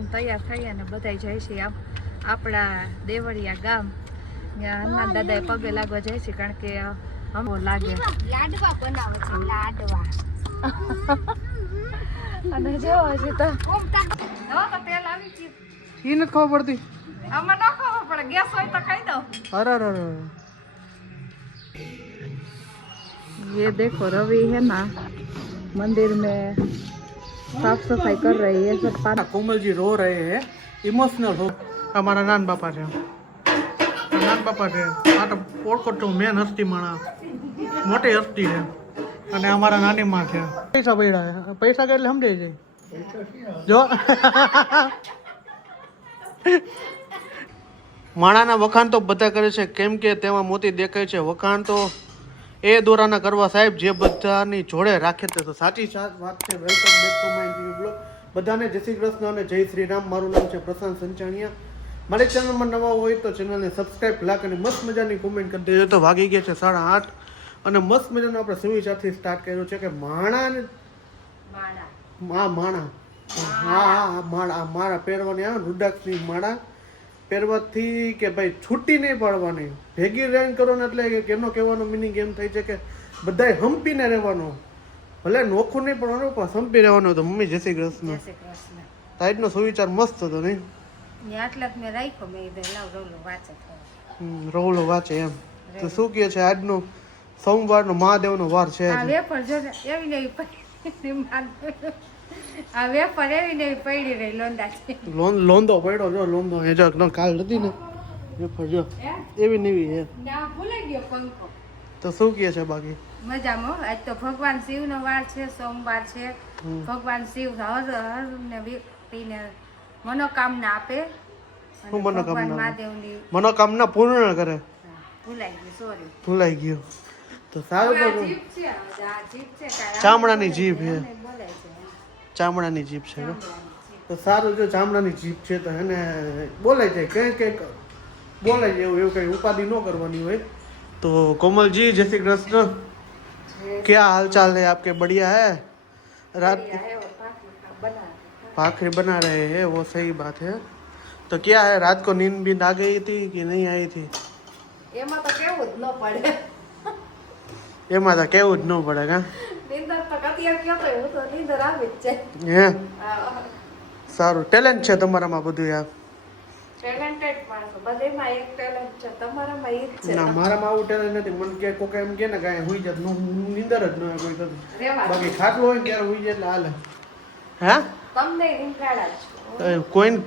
ને તૈયાર થઈ અને બધા જાય છે આમ આપણા દેવળિયા ગામ. હનુમાન દાદાએ પગે લાગવા જાય છે કારણ કે હમો લાગે લાડવા બનાવે છે લાડવા. અને જો હજી તો તેલ આવી ગયું. એ નથી ખબર પડતી. આમાં ન ખબર પડે, ગેસ હોય તો ખાઈ દો. अरे अरे अरे ये देखो रवि है ना मंदिर में साफ सफाई कर रही है सब पानी. कोमल जी रो रहे हैं, इमोशनल हो. हमारा नान बापा છે. નાન બાપા છે. આ તો ઓળખો મેન હસ્તી માણા, મોટી હસ્તી છે. અને અમારા નાની માં છે. પૈસા પડ્યા, પૈસા કે એટલે સમજાય જાય. જો માણાના વખાણ તો બધા કરે છે કેમ કે તેમાં મોતી દેખાય છે. વખાણ તો એ દોરાના કરવા સાહેબ જે બધાની જોડે રાખે છે. તો સાચી વાત છે. Welcome back to my new blog. બધાને જય શ્રી કૃષ્ણ અને જય શ્રી રામ. મારું નામ છે પ્રશાંત સંચાણિયા. મારી ચેનલમાં નવા હોય તો ચેનલને સબસ્ક્રાઇબ, લાઈક અને મસ્ત મજાની કોમેન્ટ કરી દેજો. તો વાગી ગયા છે 8:30 અને મસ્ત મજાનો આપણે સુવિચારથી સ્ટાર્ટ કર્યો છે કે માણા માળા પહેરવાની આવે, રુદ્રાક્ષની માળા પહેરવાથી કે ભાઈ છૂટી નહીં પડવાની, ભેગી રેન કરો ને. એટલે કે એનો કહેવાનો મિનિંગ એમ થાય છે કે બધાય હંપીને રહેવાનું, ભલે નોખું નહીં પડવાનું પણ હંપી રહેવાનું. તો મમ્મી જય શ્રી કૃષ્ણ. સાઈડનો સુવિચાર મસ્ત હતો નહીં? રવલો વાંચે એમ. તો શું કહે છે આજનો સોમવારનો મહાદેવનો વાર છે. લોંદો પડ્યો જો, લોંદો એ જો કાલ નથી ને વેફર જો એવી નવી છે. તો શું કહે છે બાકી? મજામાં. આજ તો ભગવાન શિવ નો વાર છે, સોમવાર છે. ભગવાન શિવ હર ને વ્યક્તિને મનોકામના આપે. શું મનોકામના? મહાદેવની મનોકામના પૂર્ણ કરે. ભૂલાઈ ગયું, સોરી, ભૂલાઈ ગયો. તો સારું તો જીભ છે, આ જીભ છે, ચામડાની જીભ છે. બોલાય છે. ચામડાની જીભ છે. તો સારું, જો ચામડાની જીભ છે તો એને બોલાય જાય, કંઈક કંઈક બોલાય જાય. એવું કંઈ ઉપાધિ ન કરવાની હોય. तो कोमल जी जय श्री कृष्ण. क्या हाल चाल है आपके? बढ़िया है. रात भाखरी बना रहे हैं, वो सही बात है. तो क्या है, रात को नींद बींद आ गई थी कि नहीं आई थी? એમાં તો કેવું જ ન પડે. એમાં તો કેવું જ ન પડે કા? નીંદર તો અત્યારે કયો તો એવું તો નીંદર આવી જ જાય. હે સારું ટેલેન્ટ છે તમારામાં બધું યાર. ટેલેન્ટેડ માણસો બધેમાં એક ટેલેન્ટ છે, તમારામાં એક છે. ના મારામાં આવું ટેલેન્ટ નથી. મને કે કોક એમ કે ને કાંઈ હુઈ જાત, નીંદર જ ન હોય કોઈ કદી. બાકી ખાટલું હોય ને ત્યારે હુઈ જાય એટલે હાલે. હે તમને રીંગાડા છો કોઈને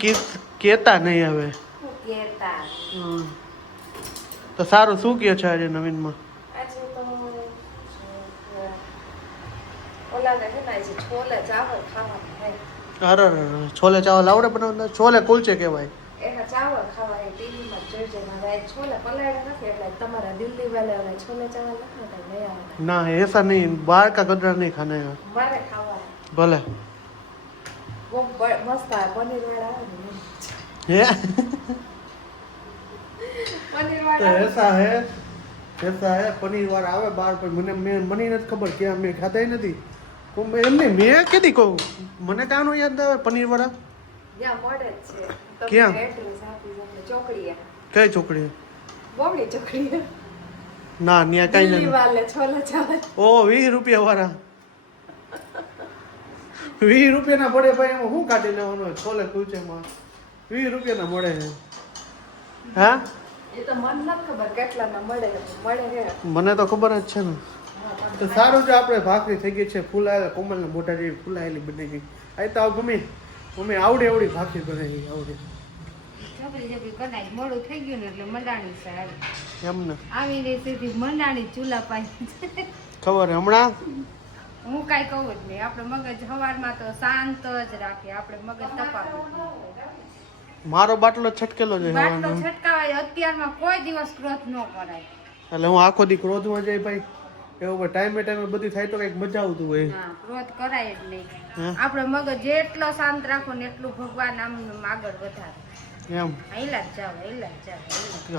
કેતા નહીં હવે. કેતા. તો સારું, શું કહે છે આજે નવીનમાં? આજે તો ઓલાને છે ને આજે છોલે ચાવલ ખાવાના. અરે છોલે ચાવલ આવડે બનાવતા? છોલે કુલચે કહેવાય. એના ચાવલ ખાવા ટીવીમાં જોઈ મારે છોલે પલાળ્યા નથી એટલે તમારા દિલ્હી વાળા છોલે ચાવલ નથી ને લઈ આવ્યા. ના ऐसा नहीं, बाहर का गदरा नहीं खाना है. મારે ખાવા भले બહુ મસ્ત આવે પનીર વાળા આવે ને है. પનીર तो વાળા ऐसा है पनीर वाला આવે બહાર પર. મને નથી ખબર કે મેં ખાધા નથી. એમને મેં કીધી કહું મને કાંનું યાદ આવે પનીર વાળા ત્યાં મળે જ છે. ક્યાં? એડ્રેસ આપીશ આપણે ચોકડીએ. કઈ ચોકડી? બોબડી ચોકડીએ. ના ત્યાં કઈ દિલ્હી નથી. વાલે છોલે ચાવલ. ઓ 20 રૂપિયા વાળા. 20 રૂપિયાના પડે ભાઈ. એમાં શું કાઢી લેવાનું? છોલે કુલચેમાં 20 રૂપિયાના મળે છે. હા એ તો મને નથી ખબર કેટલાના મળે છે. મને તો ખબર જ છે ને. તો સારું છે, આપણે ભાખરી થઈ ગઈ છે ફૂલાયેલા. કોમલના મોઢા જેવી ફૂલાયેલી બની ગઈ. આ તો ગમે મમ્મી આવડે એવડી ભાખરી બનાવી આવડે. ચોકડી જેવી કદાચ મોડું થઈ ગયું ને એટલે મંડાણી છે એમને આવી રહી સીધી મંડાણી ચૂલા પાછી. ખબર હમણાં હું કાંઈ કહું જ નહીં. આપણે મગજ સવારમાં તો શાંત જ રાખીએ. આપણે મગજ તપાવું. મારો બાટલો છટકેલો છે બાટલો હવાનો. છટકાવાય અત્યારમાં કોઈ દિવસ ક્રોધ ન કરાય. એટલે હું આખો દી ક્રોધમાં જાય ભાઈ. એવું ટાઈમે ટાઈમે બધું થાય તો કંઈક મજા આવતું હોય. હા, ક્રોધ કરાય જ નહીં. હે? આપણે મગજ જેટલો શાંત રાખો ને એટલું ભગવાન આમ આગળ વધારે. એમ હેલા જ જાવ.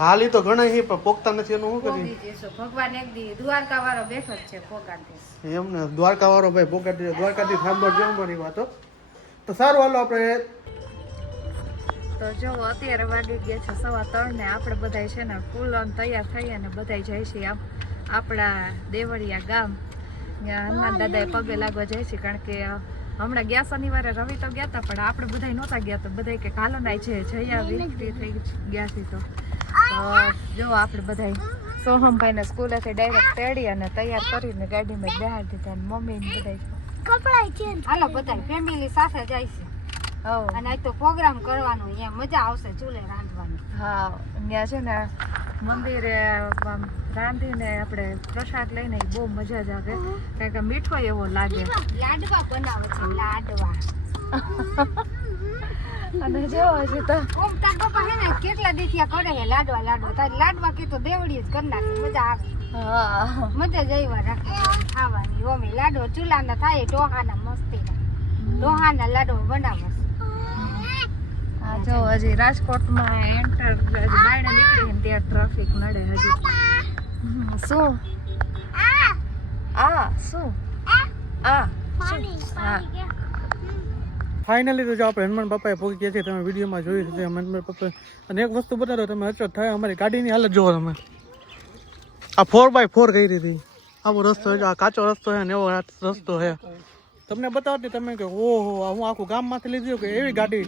હાલી તો ઘણા છે પણ પોગતા નથી. એનું શું કરી? ભોગી જઈશું. ભગવાન એક દી દ્વારકા વાળો બેઠો જ છે પોગાડે. એમ ને દ્વારકા વાળો ભાઈ પોગાડી દ્વારકાથી સાંભળજો અમારી વાતો. તો સારું હાલો આપણે તો જો અત્યારે વાગી ગયા છે 3:15 ને આપણે બધાય છે ને ફૂલ ઓન તૈયાર થઈ અને બધાય જાય છે આમ આપણા દેવળિયા ગામ હનુમાન દાદાએ પગે લાગવા જાય છે. કારણ કે હમણાં ગયા શનિવારે રવિ તો ગયા હતા પણ આપણે બધાય નહોતા ગયા તો બધાય કે કાલો નાય છે જઈ આવી ફ્રી થઈ ગયા હતી. તો જો આપણે બધાય સોહમભાઈને સ્કૂલેથી ડાયરેક્ટ તેડી અને તૈયાર કરીને ગાડીમાં બેહાડી દીધા અને મમ્મી ને બધાય હાલો બધા ફેમિલી સાથે જાય છે. અને આજ તો પ્રોગ્રામ કરવાનો, અહીંયા મજા આવશે ચૂલે રાંધવાની. હા ત્યાં છે ને મંદિરે રાંધીને આપણે પ્રસાદ લઈને બહુ મજા જ આવે કારણ કે મીઠો એવો લાગે. લાડવા બનાવે છે, લાડવા. અને જો હજી તો ઓમ તાર પપ્પા હે ને કેટલા દીથિયા કરે છે લાડવા. તારી લાડવા કે તો દેવડી જ કરી નાખે, મજા આવે. હા મજા જ એવા રાખે ખાવાની. ઓમી લાડવા ચૂલાના થાય, ડોહાના મસ્તીના ડોહાના લાડવા બનાવે. હા જો હજી રાજકોટમાં એન્ટર બાયણે નીકળી ને ત્યાં ટ્રાફિક નડે હજી. શું શું હા ફાઇનલી તો જો આપણે હનુમાન બાપાએ પહોંચી ગયા છીએ. તમે વિડીયોમાં જોયું છે હનુમાન બાપા. અને એક વસ્તુ બતાવો તમે અચરજ થાય, અમારી ગાડીની હાલત જોવો તમે. આ 4x4 કરી હતી, આવો રસ્તો છે, આ કાચો રસ્તો છે ને એવો રસ્તો છે. તમને બતાવતી તમે કે ઓહો હું આખું ગામમાંથી લીધું કે એવી ગાડી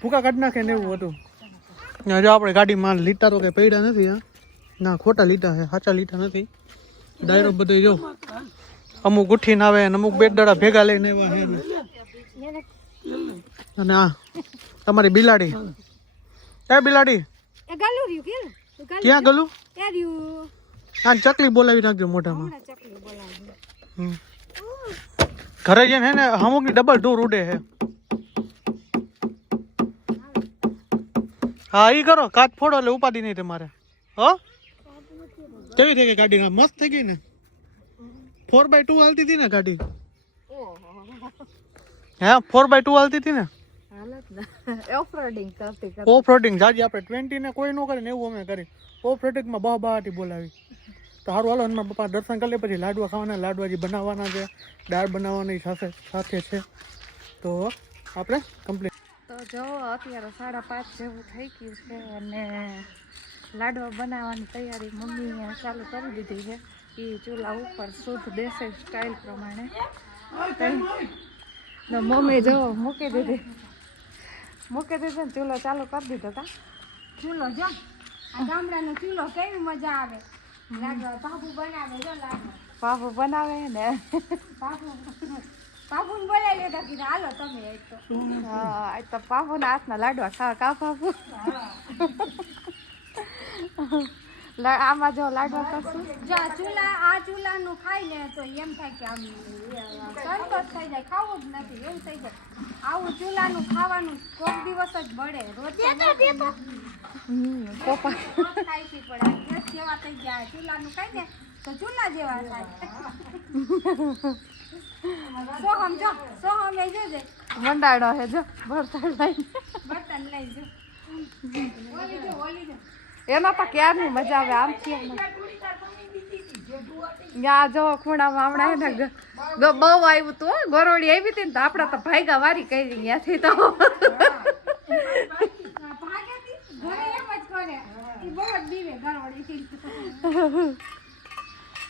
ભૂકા કાઢી નાખે ને એવું હતું. જો આપણે ગાડીમાં લીટા તો કંઈ પડ્યા નથી. હા ના ખોટા લીટા છે, સાચા લીટા નથી. ડાયરો બધો જો અમુક ઉઠીને આવે ને અમુક બેટ દડા ભેગા લઈને આવ્યા છે. અને આ તમારી બિલાડી, એ બિલાડી એ ગાલું રહ્યું કે ક્યાં ગલું? એ રહ્યું. આ ચકલી બોલાવી નાખજો મોઢામાં. ચકલી બોલાવી. ઘરે જઈને હે ને અમુક ની ડબલ ડોર ઉડે છે. હા ઈ કરો, કાચ ફોડો એટલે ઉપાધિ નહીં તમારે. હો કેવી થઈ ગઈ ગાડી? મસ્ત થઈ ગઈ ને. 4x2 હાલતી હતી ને ગાડી. હે 4x2 હાલતી હતી ને. ઓફ રોડિંગ જાજી આપણે 20 ને કોઈ ન કરે ને એવું અમે કરી. ઓફ રોડિંગ માં બહાટી બોલાવી. તો સારું હાલો હનુમાન બાપા દર્શન કરી લે, પછી લાડવા ખાવાના, લાડવાજી બનાવવાના છે, દાળ બનાવવાની સાથે છે. તો આપણે કમ્પ્લીટ. તો જો અત્યારે 5:30 જેવું થઈ ગયું છે અને લાડવા બનાવવાની તૈયારી મમ્મીએ ચાલુ કરી દીધી છે. એ ચૂલા ઉપર શુદ્ધ દેશી સ્ટાઇલ પ્રમાણે મમ્મી જો મૂકી દીધી ને ચૂલો ચાલુ કરી દીધો. કા ચૂલો જો આ ગામડાનો ચૂલો કેવી મજા આવે. લાડવા બાબુ બનાવે, જો લાડવા બાબુ બનાવે ને બાબુને બોલાવી લેતા કીધા હાલો તમે. એક તો હા તો બાબુના હાથના લાડવા ખાવા. કા બાબુ આમાં જો લાડવા કરશું. જો આ ચૂલાનું ખાઈ ને તો એમ થાય કે આમ સંતોષ થઈ જાય, ખાવું જ નથી એમ થઈ જાય. આવું ચૂલાનું ખાવાનું કોઈક દિવસ જ બળે, રોજ પપ્પા ખાઈ છે પણ ગેસ જેવા થઈ ગયા. ચૂલાનું ખાઈ ને તો ચૂલા જેવા થાય. સોહમ લઈ જજે, મંડાડો હે જો બર્તન લઈને. બર્તન લઈ જો, ઓલી જો એમાં તો ક્યારની મજા આવે. આમ છે ત્યાં જો ખૂણામાં હમણાં હે ને બહુ આવ્યું તું ગોરોડી આવી હતી ને તો આપડા તો ભાઈગા વારી કરી ત્યાંથી તો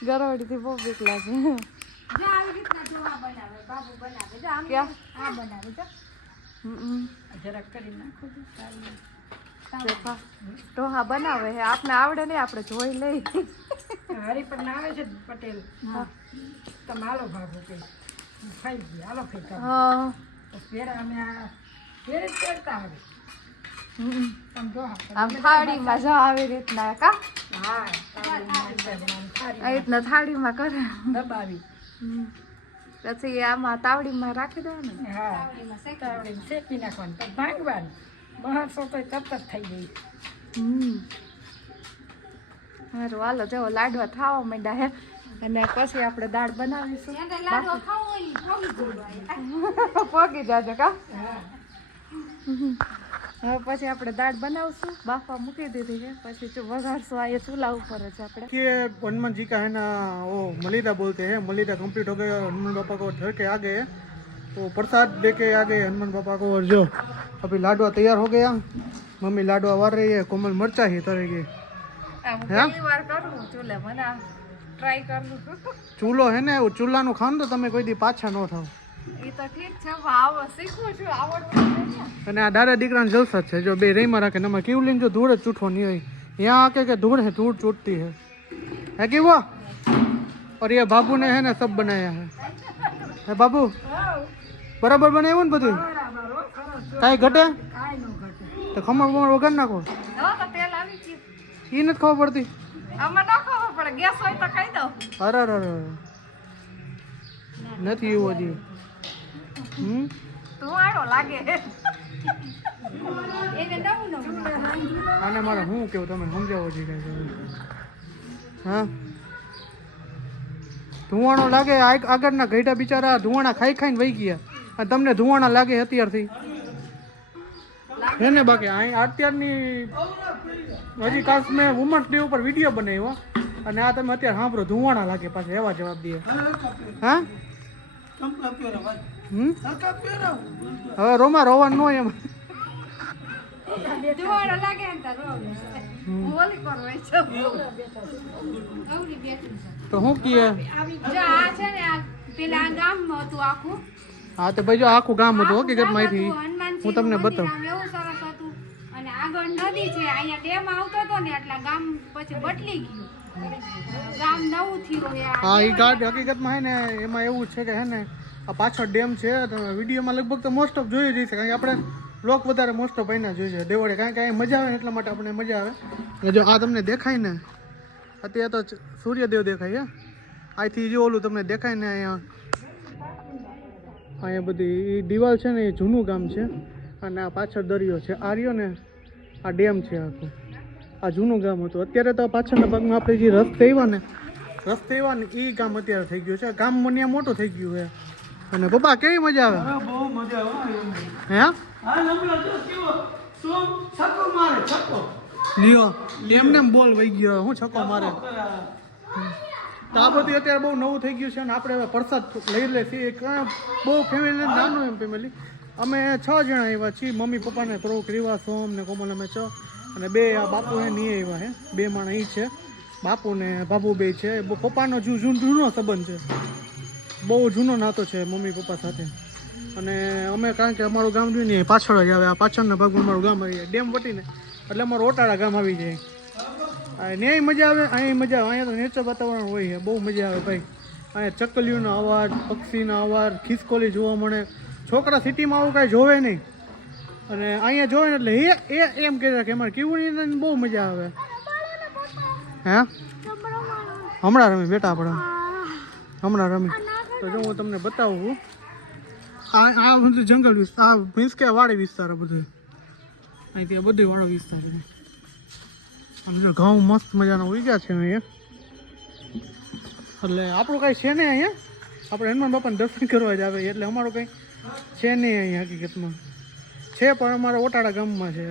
ગરોડી થી બહુ બીક લાગે. ડોહા બનાવે હે, આપને આવડે નહીં, આપણે જોઈ લઈ. હરી પણ આવે છે પટેલ. તમે હાલો ભાગો કે ખાઈ ગયા, હાલો ખાઈ હા પેડા અમે આ પેડ પહેરતા આવે. તમે જો આમ થાળીમાં જો આવી રીતના. કા હા આ રીતના થાળીમાં કરે દબાવી. પછી આમાં તાવડીમાં રાખી દેવાનું. હા તાવડી શેકી નાખવાનું, પછી ભાંગવાનું. 1200 તો તરત જ થઈ ગઈ. સારું હાલો જો લાડવા ખાવા માંડ્યા હે અને પછી આપણે દાળ બનાવીશું. પોગી જાજો. કા હવે પછી આપણે દાળ બનાવશું. બાફા મૂકી દીધી છે, પછી વઘારશું. આ ચૂલા ઉપર જ આપણે. कि हनुमान जी का है ना वो मलिदा बोलते हैं. मलिदा कंप्लीट हो गया, हनुमान बापा को धर के आ गए. तो प्रसाद दे के आ गए हनुमान पापा को। और जो अभी लाडवा तैयार हो गया, मम्मी लाडवा वार रही है, कोमल मरचा ही तरेगी। પહેલી વાર કરું ચૂલે મને ટ્રાય કરું ચૂલો હે ને, ચૂલાનું ખાવ તો તમે કોઈ દી પાછા ન થાવ। એ તો ઠીક છે પણ આવો શીખવું છું આવડતું નથી. અને આ દાદા દીકરાને જલસા જ છે, જો બે રહીમાં રાખે ને કેવું લઈને જો ધૂળ જ ચૂંટવો નહીં હોય, यहाँ आके के धूड़ है, धूड़ चूटती है कि वो। और ये बाबू ने है ना सब बनाया है बाबू, बराबर बनाવ્યું ને બધું, કાંઈ ઘટે તો ખમણ બમણ વગર નાખો, હવે તો તેલ આવી ગયું એ નથી ખબર પડતી। આમાં ન ખબર પડે, ગેસ હોય તો કહી દઉં. અરે અરે નથી એવું હજી। ધુવાડો લાગે. એને નવું નવું આને મારે શું કેવું, તમે સમજાવો જી કઈ। હા ધુવાણો લાગે, આગળના ઘેટા બિચારા ધુવાણા ખાઈ ખાઈને વહી ગયા, અને તમને ધુવાણા લાગે અત્યારથી હે ને। બાકી અત્યારની હજી કાશ મેં વુમન્સ ડે ઉપર વિડીયો બનાવ્યો, અને આ તમે અત્યારે સાંભળો ધુવાણા લાગે પાછા, એવા જવાબ દે। હા હવે રોમાં રોવાનું ન હોય એમ। ધુવાડો લાગે ને તો રોવે. ઓલી કરવાય છે. અવળી બેઠી છે. તો શું કીએ, જો આ છે ને આ પેલા ગામમાં હતું આખું. હા તો ભાઈ જો આખું ગામ હતું હકીકતમાં અહીંથી હનુમાનજીનું હું તમને મંદિર બતાવું। આમ એવું સરસ હતું, અને આગળ નદી છે, અહીંયા ડેમ આવતો હતો ને એટલે ગામ પછી બદલી ગયું, ગામ નવું થયું. હા એ ગાઢ હકીકતમાં હે ને એમાં એવું છે કે હે ને આ પાછળ ડેમ છે, તો વિડીયોમાં લગભગ તો મોસ્ટ ઓફ જોઈ જઈશે, કારણ કે આપણે બ્લોગ વધારે મોસ્ટ ઓફ અહીંના જોઈએ છે દેવળે, કારણ કે અહીં મજા આવે ને એટલા માટે આપણને મજા આવે। અને જો આ તમને દેખાય ને અત્યારે તો સૂર્યદેવ દેખાય, હે અહીંથી જો ઓલું તમને દેખાય ને અહીંયા બધી એ દિવાલ છે ને એ જૂનું ગામ છે, અને આ પાછળ દરિયો છે, આ રહ્યો ને આ ડેમ છે આખું, આ જૂનું ગામ હતું। અત્યારે તો પાછળના ભાગમાં આપણે જે રસ્તે આવ્યા ને એ ગામ અત્યારે થઈ ગયું છે, ગામ મને મોટું થઈ ગયું છે। અને પપ્પા કેવી મજા આવે? બહુ મજા આવે। હે લ્યો એમને બોલ વહી ગયો, હું છક્કો મારે। તો આ બધું અત્યારે બહુ નવું થઈ ગયું છે, અને આપણે હવે પ્રસાદ લઈ લે છીએ, બહુ ફેમિલી નાનું એમ ફેમિલી, અમે 6 જણા આવ્યા છીએ, મમ્મી પપ્પાને પ્રોક રીવા સોમ ને કોમલ, અમે 6, અને 2 આ બાપુ હે નહીં આવ્યા હે, 2 માણસ અહીં છે, બાપુ ને બાબુ 2 છે। પપ્પાનો જૂનો સંબંધ છે, બહુ જૂનો નાતો છે મમ્મી પપ્પા સાથે। અને અમે કારણ કે અમારું ગામ જોઈને પાછળ જ આવે, આ પાછળના ભાગમાં અમારું ગામ આવી જાય, ડેમ વટીને એટલે અમારું ઓટાળા ગામ આવી જાય। ન્યાય મજા આવે, અહીં મજા આવે, અહીંયા તો નેચર વાતાવરણ હોય છે, બહુ મજા આવે ભાઈ। અહીંયા ચકલીઓનો અવાજ, પક્ષીનો અવાજ, ખિસકોલી જોવા મળે, છોકરા સિટીમાં આવું કાંઈ જોવે નહીં, અને અહીંયા જોવે ને એટલે એ એમ કહે કે અમારે કેવું બહુ મજા આવે। હે હમણાં રમી બેટા આપણે, હમણાં રમી। તો જો હું તમને બતાવું, આ બધું જંગલ વિસ્તાર, આ મીન્સ કે વાડી વિસ્તાર, બધું અહીંથી આ બધું વાળો વિસ્તાર છે। અને જો ઘઉં મસ્ત મજાના ઉગ્યા છે અહીંયા, એટલે આપણું કાંઈ છે નહીં અહીંયા, આપણે હનુમાન બાપાને દર્શન કરવા જ આવે, એટલે અમારું કંઈ છે નહીં અહીંયા હકીકતમાં છે, પણ અમારા ઓટાળા ગામમાં છે,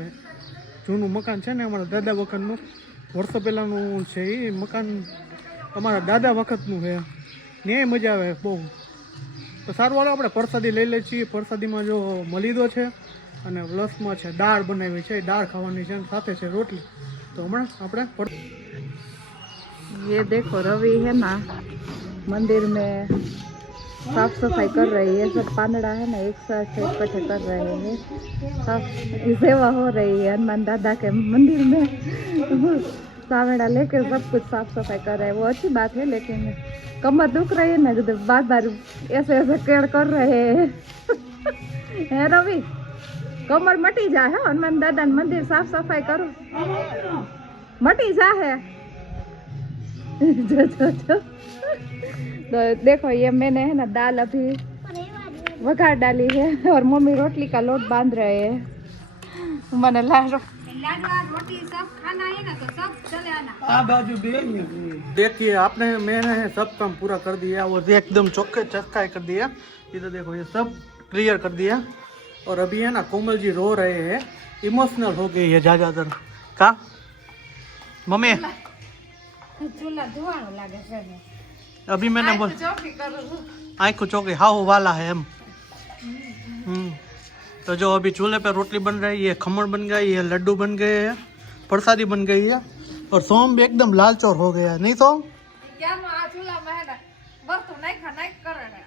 જૂનું મકાન છે ને અમારા દાદા વખતનું, વર્ષો પહેલાંનું છે એ મકાન, અમારા દાદા વખતનું છે, ન્યાય મજા આવે બહુ। તો સારું હાલો આપણે પ્રસાદી લઈ લઈએ છીએ। પ્રસાદીમાં જો મલીદો છે, અને પ્લસમાં છે દાળ બનાવી છે, દાળ ખાવાની છે, સાથે છે રોટલી। તો હમણાં આપણે ये देखो रवि है ना मंदिर में साफ सफाई कर रही है, सब पांदड़ा है ना एक साथ इकट्ठे कर रहे हैं, साफ सेवा हो रही है हनुमान दादा के मंदिर में, सावड़ा लेके सब कुछ साफ सफाई कर रहे हैं, वो अच्छी बात है, लेकिन कमर दुख रही है ना, बार बार ऐसे ऐसे केयर कर रहे हैं। है रवि कमर मटी जा है, हनुमान दादा मंदिर साफ सफाई करो, मटी जा है। जो तो देखो ये मैंने है ना दाल अभी वघार डाली है, और मम्मी रोटली का लोट बांध रहे हैं। मैंने लाडवा रोटी सब खाना है ना तो सब चले आना। देखिए आपने मैंने सब काम पूरा कर दिया, और एकदम चौके चक्का कर दिया, इधर देखो ये सब क्लियर कर दिया। और अभी है ना कोमल जी रो रहे हैं, इमोशनल हो गई है ज्यादातर। का मम्मी ચૂલા ધુવાણો લાગે છે ને। अभी मैंने बोल ચોકી કરું છું. आँख को चौके हाउ वाला है हम तो जो अभी चूल्हे पे रोटली बन रही है, खमण बन गई है, लड्डू बन गए हैं, प्रसादी बन गई है और सोम भी एकदम लालचोर हो गया है, नहीं सोम? क्या में आ चूल्हाમાં હે ને બરતું નાખ કરે ને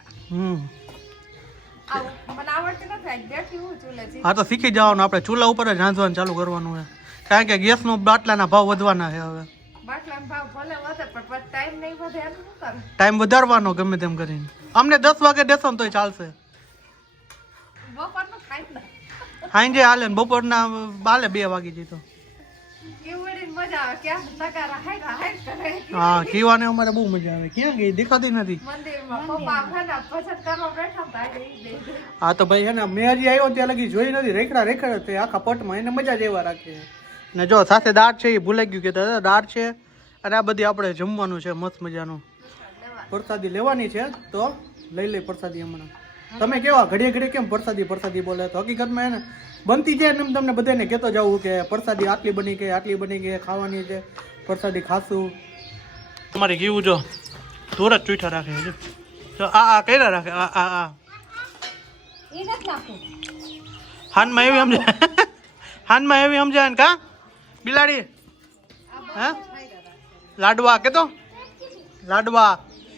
આવું મને આવડતી નથી આજ બેઠી હું ચૂલે હા તો શીખી જવાનું, આપણે ચૂલા ઉપર જ રાંધવાનું ચાલુ કરવાનું છે, કારણ કે ગેસનો બાટલાના ભાવ વધવાના છે હવે. બાટલાનો ભાવ ભલે વધે પણ પછી ટાઈમ નહીં વધે એનું શું કરે? ટાઈમ વધારવાનો ગમે તેમ કરીને. અમને 10 વાગે દેશો ને તોય ચાલશે. બપોરનું ખાઈ ને સાંજે હાલે ને બપોરના હાલે 2 વાગી જઈ તો. કેવડીને મજા આવે ક્યાં નગારા હાઈટ કરે હા કીવાને અમારે બહુ મજા આવે. ક્યાં ગઈ દેખાતી નથી. મંદિરમાં પપ્પા ભેના ભજન કરવા બેઠા હતા આજે ઈ દે. હા તો ભાઈ હે ને મેં હજી આવ્યો ત્યાં લગી જોઈ નથી. રેખડા તે આખા પટમાં એને મજા જ એવા રાખે. ને જો સાથે દાળ છે એ ભૂલાઈ ગયું કે દાદા દાળ છે અને આ બધી આપણે જમવાનું છે મસ્ત મજાનું. પ્રસાદી લેવાની છે તો લઈ પ્રસાદી હમણાં. તમે કેવા ઘડીએ ઘડીએ કેમ પ્રસાદી બોલે? તો હકીકતમાં એને બનતી જાય ને તમને બધાને કહેતો જવું કે પ્રસાદી આટલી બની ગઈ ખાવાની છે, પ્રસાદી ખાશું. તમારી કેવું જો ધોર જ ચૂઠા રાખે છે. તો આ કર્યા રાખે આ એ નથી નાખું. હાનમાં એવી સમજાય ને કા બિલાડી હે લાડવા કે તો લાડવા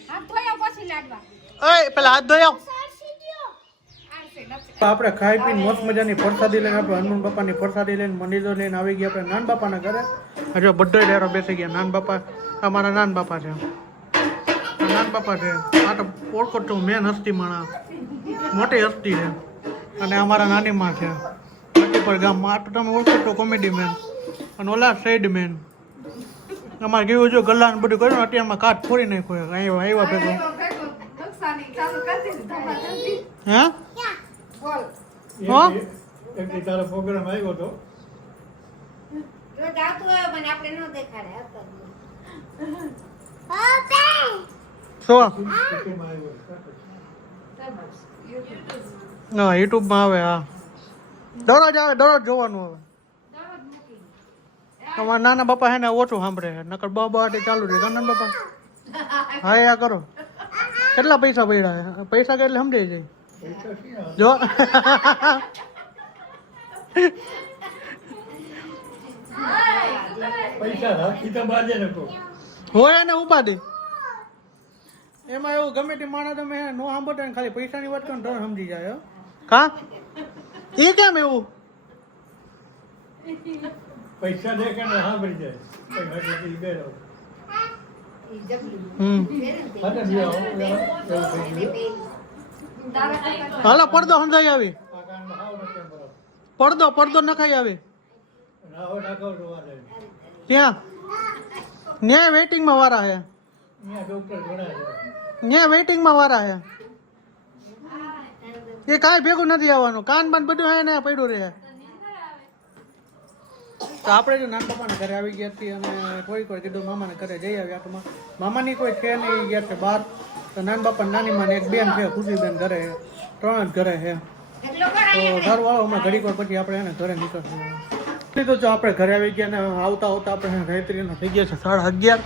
હાથ ધોયા પછી લાડવા. ઓય પેલા હાથ ધોયો. આપણે ખાઈ પીને મસ્ત મજાની પ્રસાદી લઈને આપણે હનુમાન બાપાની પ્રસાદી લઈને મંદિરો લઈને આવી ગયા આપણે નાન બાપાના ઘરે. હજુ બધો ડેરો બેસી ગયા. નાન બાપા અમારા નાન બાપા છે. નાન બાપા છે આ તો ઓળખો તો મેન હસ્તી માણા મોટી હસ્તી છે અને અમારા નાની માં છે પર ગામમાં. આ તો તમે ઓળખો તો કોમેડી મેન અને ઓલા સાઈડ મેન અમારે કેવું જો ગલ્લા ને બધું કર્યું અત્યારમાં કાટ ફોડી નાખ્યો આવ્યા ભેગો. નુકસાની ચાલુ કરી દીધી ધમાધમથી. હે બોલ હો તારો પ્રોગ્રામ આવ્યો હતો જો જાતું હોય મને આપણે ન દેખાડે હતો. શું હા યુટ્યુબમાં આવે. હા દરરોજ જોવાનું હવે. તમારા નાના બાપા હે ને ઓછું સાંભળે નકર બાબા ચાલુ રહે. નાના બાપા હા યા કરો. કેટલા પૈસા પડ્યા? પૈસા કેટલે સમજાઈ જાય જો. પૈસા રાખી તો બાજે નકો હોય ને ઉપાધિ એમાં એવું ગમે તે માણસ તમે નો સાંભળતા ખાલી પૈસાની વાત કરો તો સમજી જાય. કા એ કેમ એવું? પૈસા દેખે ને સાંભળી જાય બેરો હાલો પડદો સમજાઈ આવી. પડદો નખાઈ આવી. ક્યાં ન્યાય વેઇટિંગમાં વાળા હે. ન્યાય વેઇટિંગમાં વાળા હે. એ કાંઈ ભેગું નથી આવવાનું. કાન બાન બધું હે ને પડ્યું રહે. તો આપણે જો નાના બાપાના ઘરે આવી ગયા છીએ અને કોઈ કીધું મામાને ઘરે જઈ આવ્યા. તો મામાની કોઈ છે નહીં, ગયા છે બહાર. તો નાના બાપા નાની માં એક બેન છે ખુશીબેન ઘરે, 3 જ ઘરે છે. તો ઘર વાળો હમણાં ઘડીક વાર પછી આપણે એને ઘરે નીકળશું. તો જો આપણે ઘરે આવી ગયા ને આવતા આપણે રાત્રિના થઈ ગયા છે 11:30.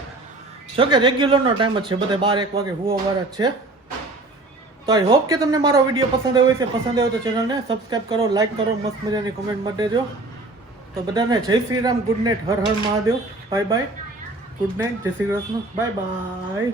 જોકે રેગ્યુલરનો ટાઈમ જ છે, બધા 12-1 વાગે હોવાવાળા જ છે. તો આઈ હોપ કે તમને મારો વિડીયો પસંદ આવ્યો છે. પસંદ આવ્યો તો ચેનલને સબસ્ક્રાઈબ કરો, લાઈક કરો, મસ્ત મજાની કમેન્ટ માં દેજો. તો બધાને જય શ્રી રામ, ગુડ નાઇટ, હર હર Mahadev, bye bye, good night, જય શ્રી કૃષ્ણ, બાય બાય.